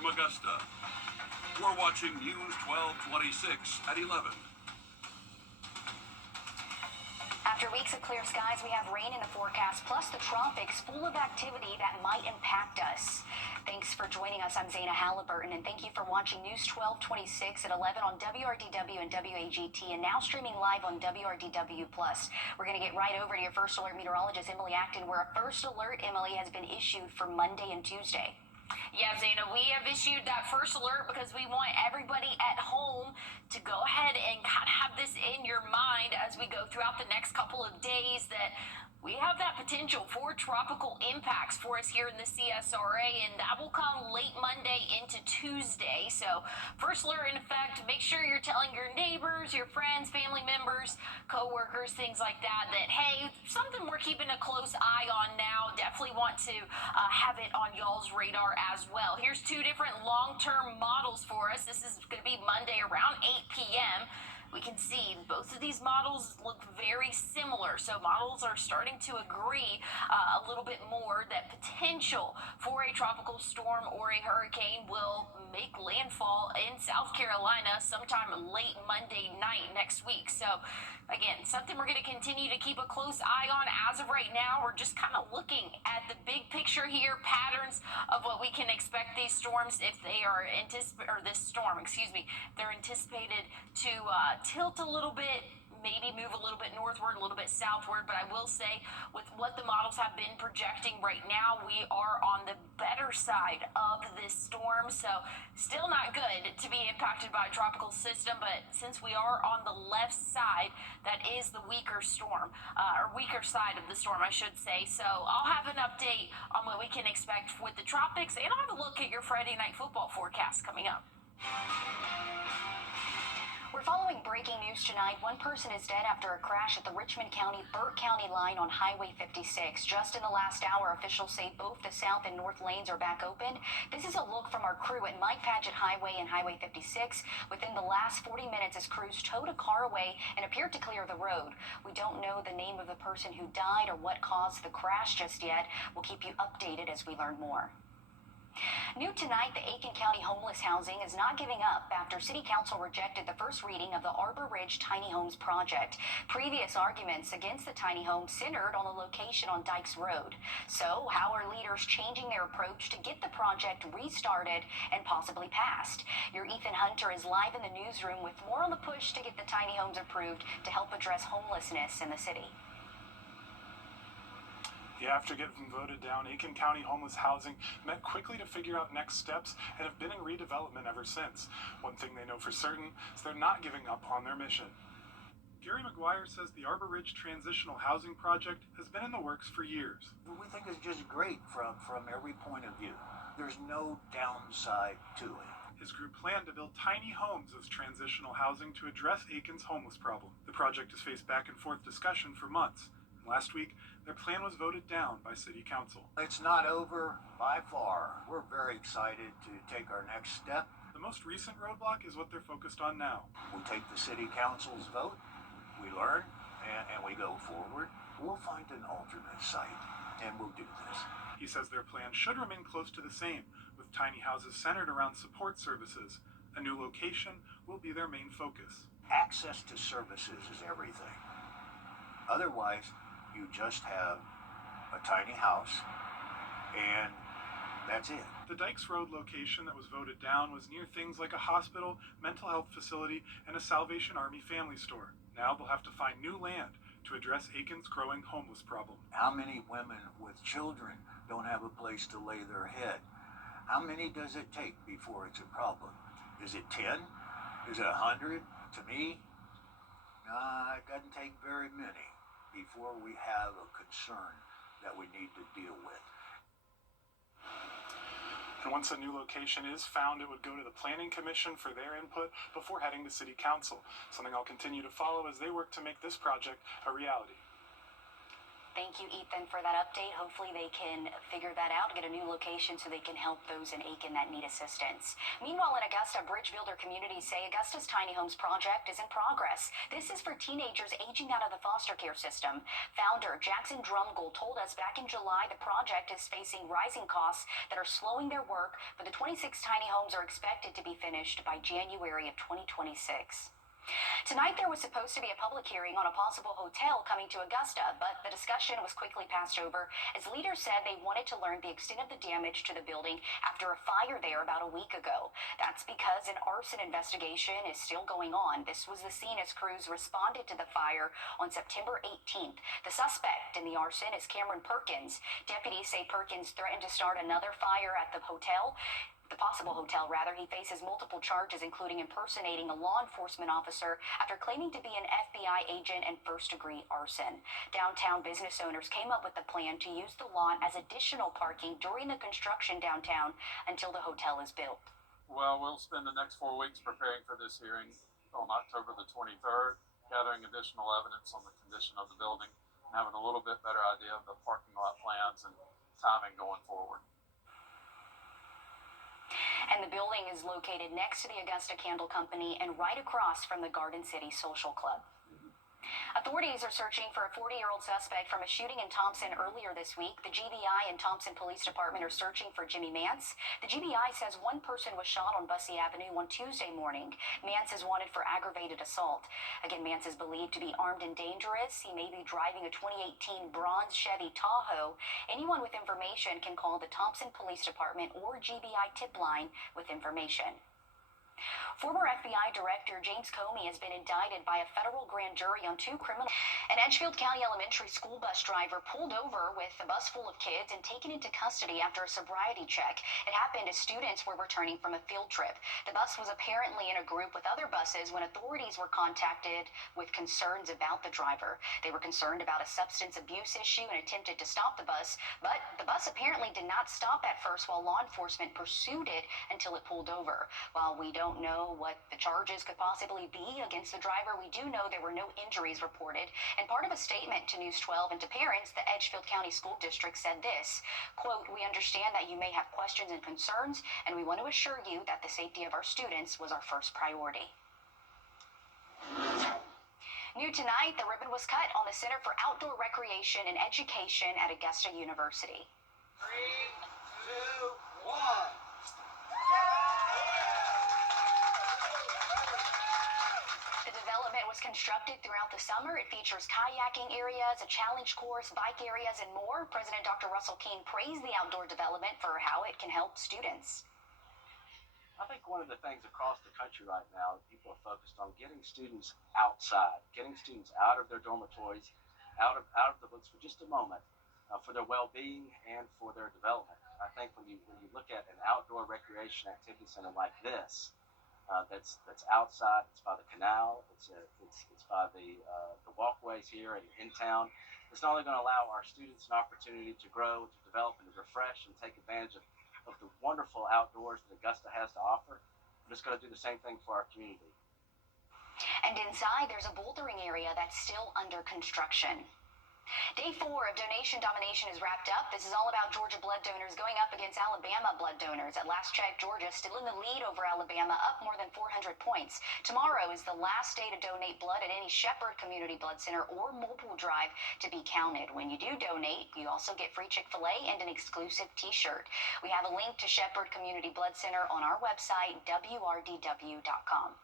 from Augusta. We're watching News 1226 at 11. After weeks of clear skies, we have rain in the forecast, plus the tropics full of activity that might impact us. Thanks for joining us. I'm Zaina Halliburton, and thank you for watching News 1226 at 11 on WRDW and WAGT, and now streaming live on WRDW+. We're going to get right over to your First Alert meteorologist, Emily Acton, where a First Alert, Emily, has been issued for Monday and Tuesday. Yeah, Zaina, we have issued that first alert because we want everybody at home to go ahead and kind of have this in your mind as we go throughout the next couple of days that we have that potential for tropical impacts for us here in the CSRA, and that will come late Monday into Tuesday. So first alert in effect. Make sure you're telling your neighbors, your friends, family members, co-workers, things like that, that, hey, something we're keeping a close eye on now. Definitely want to have it on y'all's radar as well. Here's two different long-term models for us. This is going to be Monday around 8 p.m. We can see both of these models look very similar. So models are starting to agree a little bit more that potential for a tropical storm or a hurricane will make landfall in South Carolina sometime late Monday night next week. So again, something we're going to continue to keep a close eye on. As of right now, we're just kind of looking at the big picture here, patterns of what we can expect these storms if they are they're anticipated to tilt a little bit, maybe move a little bit northward, a little bit southward. But I will say, with what the models have been projecting right now, we are on the better side of this storm. So still not good to be impacted by a tropical system, but since we are on the left side, that is the weaker storm, or weaker side of the storm, I should say. So I'll have an update on what we can expect with the tropics, and I'll have a look at your Friday night football forecast coming up. We're following breaking news tonight. One person is dead after a crash at the Richmond County-Burke County line on Highway 56. Just in the last hour, officials say both the south and north lanes are back open. This is a look from our crew at Mike Padgett Highway and Highway 56. Within the last 40 minutes, as crews towed a car away and appeared to clear the road. We don't know the name of the person who died or what caused the crash just yet. We'll keep you updated as we learn more. New tonight, the Aiken County homeless housing is not giving up after City Council rejected the first reading of the Arbor Ridge Tiny Homes project. Previous arguments against the tiny homes centered on the location on Dykes Road. So, how are leaders changing their approach to get the project restarted and possibly passed? Your Ethan Hunter is live in the newsroom with more on the push to get the tiny homes approved to help address homelessness in the city. Yeah, after getting voted down, Aiken County Homeless Housing met quickly to figure out next steps and have been in redevelopment ever since. One thing they know for certain is they're not giving up on their mission. Gary McGuire says the Arbor Ridge Transitional Housing Project has been in the works for years. We think it's just great from every point of view. There's no downside to it. His group planned to build tiny homes as transitional housing to address Aiken's homeless problem. The project has faced back and forth discussion for months. Last week, their plan was voted down by City Council. It's not over by far. We're very excited to take our next step. The most recent roadblock is what they're focused on now. We take the City Council's vote, we learn, and we go forward. We'll find an alternate site, and we'll do this. He says their plan should remain close to the same, with tiny houses centered around support services. A new location will be their main focus. Access to services is everything. Otherwise, you just have a tiny house, and that's it. The Dykes Road location that was voted down was near things like a hospital, mental health facility, and a Salvation Army family store. Now they'll have to find new land to address Aiken's growing homeless problem. How many women with children don't have a place to lay their head? How many does it take before it's a problem? Is it 10? Is it 100? To me, it doesn't take very many before we have a concern that we need to deal with. And once a new location is found, it would go to the Planning Commission for their input before heading to City Council, something I'll continue to follow as they work to make this project a reality. Thank you, Ethan, for that update. Hopefully they can figure that out, get a new location so they can help those in Aiken that need assistance. Meanwhile, in Augusta, bridge builder communities say Augusta's tiny homes project is in progress. This is for teenagers aging out of the foster care system. Founder Jackson Drumgold told us back in July the project is facing rising costs that are slowing their work, but the 26 tiny homes are expected to be finished by January of 2026. Tonight, there was supposed to be a public hearing on a possible hotel coming to Augusta, but the discussion was quickly passed over as leaders said they wanted to learn the extent of the damage to the building after a fire there about a week ago. That's because an arson investigation is still going on. This was the scene as crews responded to the fire on September 18th. The suspect in the arson is Cameron Perkins. Deputies say Perkins threatened to start another fire at the hotel. The possible hotel, rather. He faces multiple charges, including impersonating a law enforcement officer after claiming to be an FBI agent and first-degree arson. Downtown business owners came up with a plan to use the lot as additional parking during the construction downtown until the hotel is built. Well, we'll spend the next 4 weeks preparing for this hearing on October the 23rd, gathering additional evidence on the condition of the building and having a little bit better idea of the parking lot plans and timing going forward. And the building is located next to the Augusta Candle Company and right across from the Garden City Social Club. Authorities are searching for a 40-year-old suspect from a shooting in Thompson earlier this week. The GBI and Thompson Police Department are searching for Jimmy Mance. The GBI says one person was shot on Bussey Avenue on Tuesday morning. Mance is wanted for aggravated assault. Again, Mance is believed to be armed and dangerous. He may be driving a 2018 bronze Chevy Tahoe. Anyone with information can call the Thompson Police Department or GBI tip line with information. Former FBI Director James Comey has been indicted by a federal grand jury on 2 criminal. An Edgefield County Elementary school bus driver pulled over with a bus full of kids and taken into custody after a sobriety check. It happened as students were returning from a field trip. The bus was apparently in a group with other buses when authorities were contacted with concerns about the driver. They were concerned about a substance abuse issue and attempted to stop the bus, but the bus apparently did not stop at first while law enforcement pursued it until it pulled over. While we don't know what the charges could possibly be against the driver, we do know there were no injuries reported. And part of a statement to News 12 and to parents, the Edgefield County School District said this, quote, "We understand that you may have questions and concerns, and we want to assure you that the safety of our students was our first priority." New tonight, the ribbon was cut on the Center for Outdoor Recreation and Education at Augusta University. 3, 2, 1. The development was constructed throughout the summer. It features kayaking areas, a challenge course, bike areas, and more. President Dr. Russell King praised the outdoor development for how it can help students. I think one of the things across the country right now, people are focused on getting students outside, getting students out of their dormitories, out of the books for just a moment, for their well-being and for their development. I think when you look at an outdoor recreation activity center like this, that's outside. It's by the canal. It's by the walkways here in town. It's not only going to allow our students an opportunity to grow, to develop, and to refresh and take advantage of the wonderful outdoors that Augusta has to offer, but it's going to do the same thing for our community. And inside, there's a bouldering area that's still under construction. Day 4 of Donation Domination is wrapped up. This is all about Georgia blood donors going up against Alabama blood donors. At last check, Georgia still in the lead over Alabama, up more than 400 points. Tomorrow is the last day to donate blood at any Shepherd Community Blood Center or mobile drive to be counted. When you do donate, you also get free Chick-fil-A and an exclusive t-shirt. We have a link to Shepherd Community Blood Center on our website, wrdw.com.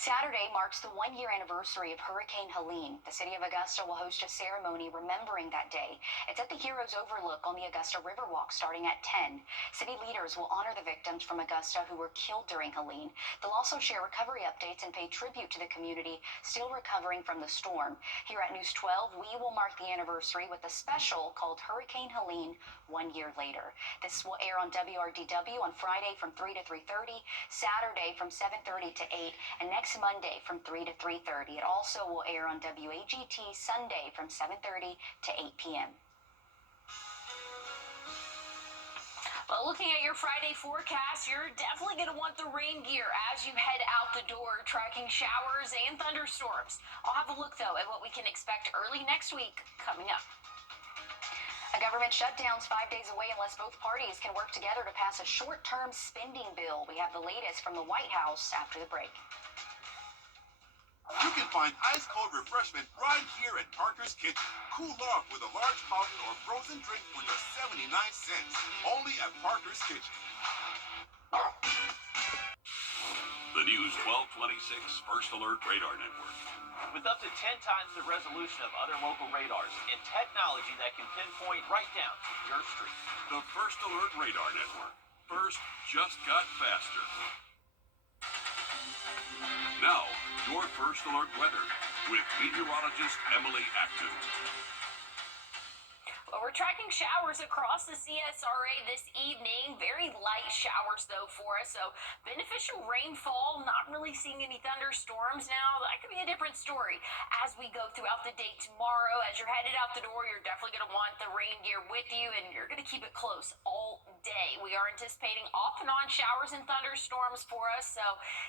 Saturday marks the 1-year anniversary of Hurricane Helene. The city of Augusta will host a ceremony remembering that day. It's at the Heroes Overlook on the Augusta Riverwalk starting at 10. City leaders will honor the victims from Augusta who were killed during Helene. They'll also share recovery updates and pay tribute to the community still recovering from the storm. Here at News 12, we will mark the anniversary with a special called Hurricane Helene 1 year later. This will air on WRDW on Friday from 3 to 3:30, Saturday from 7:30 to 8, and next Monday from 3 to 3:30. It also will air on WAGT Sunday from 7:30 to 8 p.m. Well, looking at your Friday forecast, you're definitely going to want the rain gear as you head out the door, tracking showers and thunderstorms. I'll have a look, though, at what we can expect early next week coming up. A government shutdown's 5 days away unless both parties can work together to pass a short-term spending bill. We have the latest from the White House after the break. You can find ice-cold refreshment right here at Parker's Kitchen. Cool off with a large fountain or frozen drink for just 79 cents. Only at Parker's Kitchen. The News 1226 First Alert Radar Network. With up to 10 times the resolution of other local radars and technology that can pinpoint right down to your street. The First Alert Radar Network. First just got faster. Now, your First Alert weather with meteorologist Emily Acton. Well, we're tracking showers across the CSRA this evening. Very light showers, though, for us. So beneficial rainfall, not really seeing any thunderstorms. Now, that could be a different story as we go throughout the day tomorrow. As you're headed out the door, you're definitely going to want the rain gear with you, and you're going to keep it close all day. We are anticipating off and on showers and thunderstorms for us, so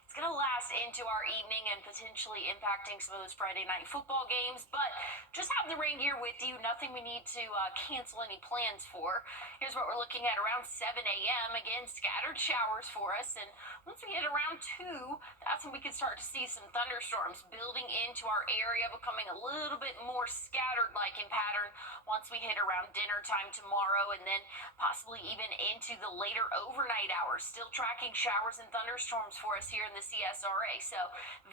it's going to last into our evening and potentially impacting some of those Friday night football games. But just have the rain gear with you. Nothing we need to cancel any plans for. Here's what we're looking at around 7 a.m. Again, scattered showers for us, and once we get around 2, that's when we can start to see some thunderstorms building into our area, becoming a little bit more scattered-like in pattern once we hit around dinner time tomorrow, and then possibly even into the later overnight hours. Still tracking showers and thunderstorms for us here in the CSRA. So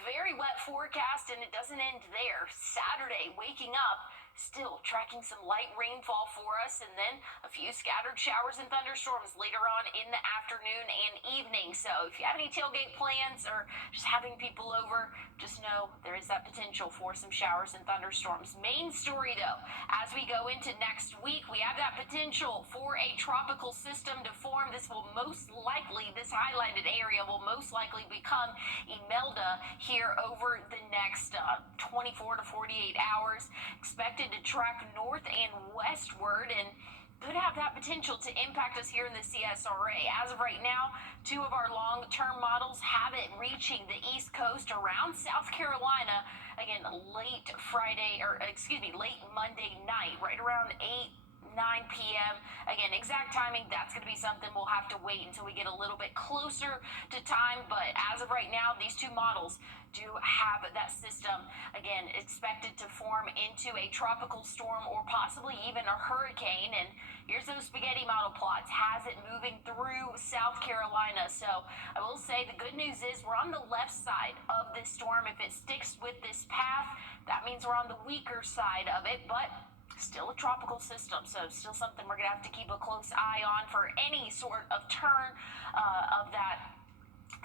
very wet forecast, and it doesn't end there. Saturday, waking up, still tracking some light rainfall for us, and then a few scattered showers and thunderstorms later on in the afternoon and evening. So if you have any tailgate plans or just having people over, just know there is that potential for some showers and thunderstorms. Main story, though, as we go into next week, we have that potential for a tropical system to form. This will most likely, this highlighted area will most likely become Imelda here over the next 24 to 48 hours. Expected to track north and westward and could have that potential to impact us here in the CSRA. As of right now, 2 of our long-term models have it reaching the East Coast around South Carolina, again, late Monday night, right around 9 p.m. Again, exact timing, that's going to be something we'll have to wait until we get a little bit closer to time. But as of right now, these 2 models do have that system, again, expected to form into a tropical storm or possibly even a hurricane. And here's those spaghetti model plots. Has it moving through South Carolina. So I will say the good news is we're on the left side of this storm. If it sticks with this path, that means we're on the weaker side of it. But still a tropical system, so still something we're going to have to keep a close eye on for any sort of turn of that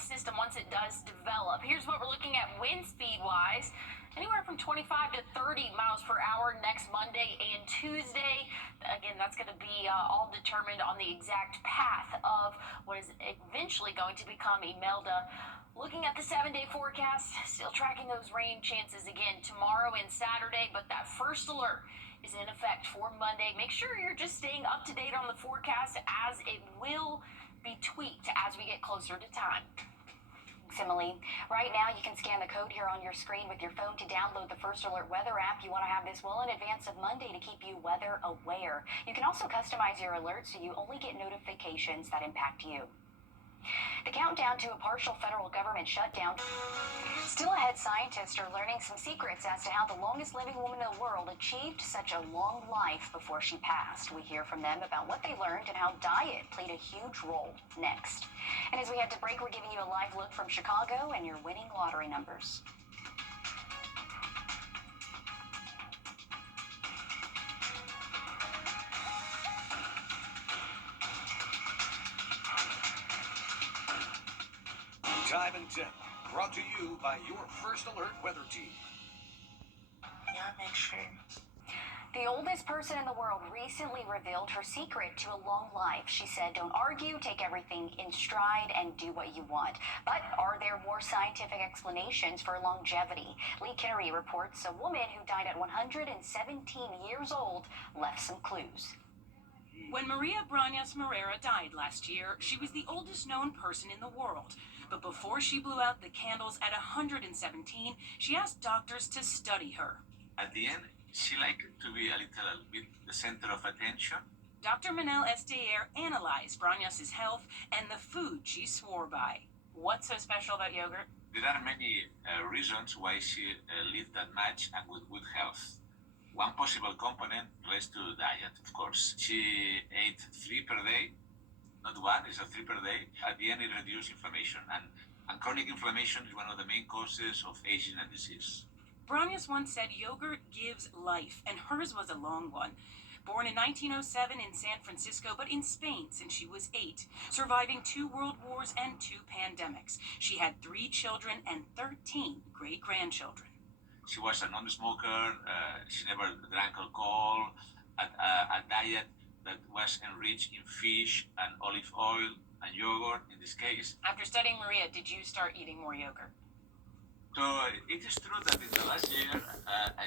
system once it does develop. Here's what we're looking at wind speed wise. Anywhere from 25 to 30 miles per hour next Monday and Tuesday. Again, that's going to be all determined on the exact path of what is eventually going to become Imelda. Looking at the 7-day forecast, still tracking those rain chances again tomorrow and Saturday, but that first alert is in effect for Monday. Make sure you're just staying up to date on the forecast as it will be tweaked as we get closer to time. Emily, right now you can scan the code here on your screen with your phone to download the First Alert weather app. You want to have this well in advance of Monday to keep you weather aware. You can also customize your alerts so you only get notifications that impact you. The countdown to a partial federal government shutdown. Still ahead, scientists are learning some secrets as to how the longest living woman in the world achieved such a long life before she passed. We hear from them about what they learned and how diet played a huge role next. And as we head to break, we're giving you a live look from Chicago and your winning lottery numbers. Time and Tip, brought to you by your First Alert weather team. Yeah, make sure. The oldest person in the world recently revealed her secret to a long life. She said, don't argue, take everything in stride, and do what you want. But are there more scientific explanations for longevity? Lee Kinnery reports a woman who died at 117 years old left some clues. When Maria Brañas Morera died last year, she was the oldest known person in the world. But before she blew out the candles at 117, she asked doctors to study her. At the end, she liked to be a little bit the center of attention. Dr. Manel Esteyer analyzed Brañas' health and the food she swore by. What's so special about yogurt? There are many reasons why she lived that much and with good health. One possible component relates to diet, of course. She ate 3 per day, not one, it's a 3 per day. At the end, it reduced inflammation, and chronic inflammation is one of the main causes of aging and disease. Brañas once said yogurt gives life, and hers was a long one. Born in 1907 in San Francisco, but in Spain since she was 8, surviving 2 world wars and 2 pandemics. She had 3 children and 13 great-grandchildren. She was a non-smoker, she never drank alcohol, a diet that was enriched in fish and olive oil and yogurt in this case. After studying Maria, did you start eating more yogurt? So it is true that in the last year I